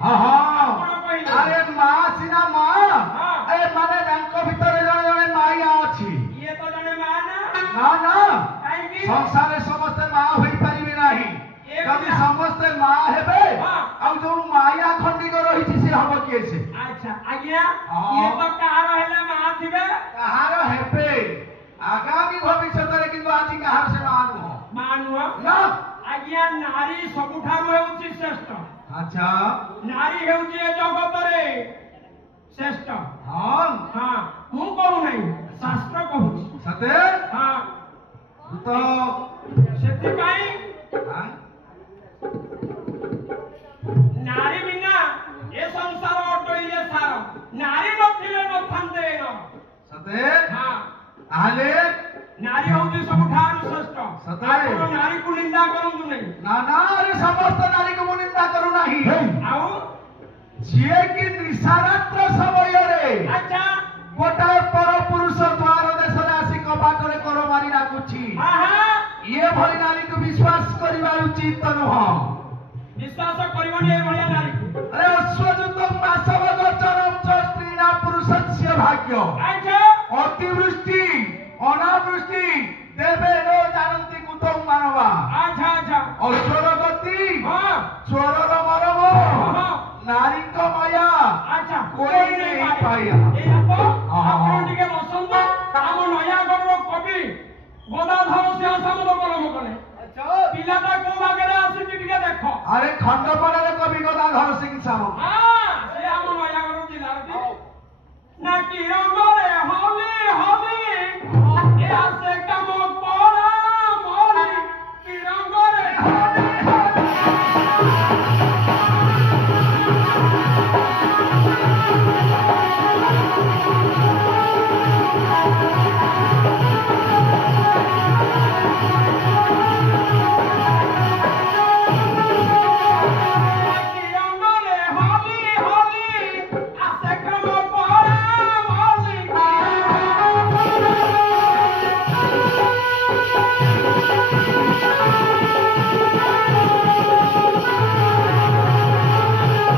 हाँ हाँ ଆପଣ କହିଲେ अरे माँ सीना माँ अरे माने बैंक भीतर जड़े जड़े माइया अच्छी ଇଏ ତ ଜଣେ ମା ନା ना ना କାହିଁକି संसार समस्ते माँ हो पारि नहीं जदि समस्ते माँ हेबे आ जो माया खंडिक रही से हम किए से ଆଚ୍ଛା ଆଜ୍ଞା ଇଏ ତ କାହାର ହେଲେ ମା ଥିବେ कहार हेबे आगामी भविष्य रे किंतु आज कहार से मान हो ମା ନୁହଁ ना ଆଜ୍ଞା ନାରୀ ସବୁଠାରୁ ହେଉଛି ଶ୍ରେଷ୍ଠ अच्छा ନାରୀ ହେଉଛି ଏ ଜଗତରେ ଶ୍ରେଷ୍ଠ हाँ ହଁ ମୁଁ କହୁନାହିଁ ଶାସ୍ତ୍ର କହୁଛି सते ହଁ तो ସେଥିପାଇଁ हाँ ନାରୀ ବିନା ଏ ସଂସାର ଅଟଇଲେ ସାର ନାରୀ ନଥିଲେ ନଥାନ୍ତେ ନ सते ହଁ आले ନାରୀ ହେଉଛି ସବୁଠାରୁ ଶ୍ରେଷ୍ଠ ସତରେ? ଆପଣ ନାରୀକୁ ନିନ୍ଦା କରନ୍ତୁ ନାହିଁ ना ना अरे समस्त नारी को मुझे निंदा करू नहीं ଆଉ जे कि निशारात्र समय रे ଆଚ୍ଛା गोटाए पर पुरुष द्वार देश रे आसी कबाट रे कर मारी राखुची ଆହା ये भली नारी को विश्वास करबा उचित नुह ବିଶ୍ୱାସ କରିବନି ଏଭଳିଆ ନାରୀକୁ अरे अश्वजुत मासव गोचरम च स्त्रीना पुरुषस्य भाग्य ଆଚ୍ଛା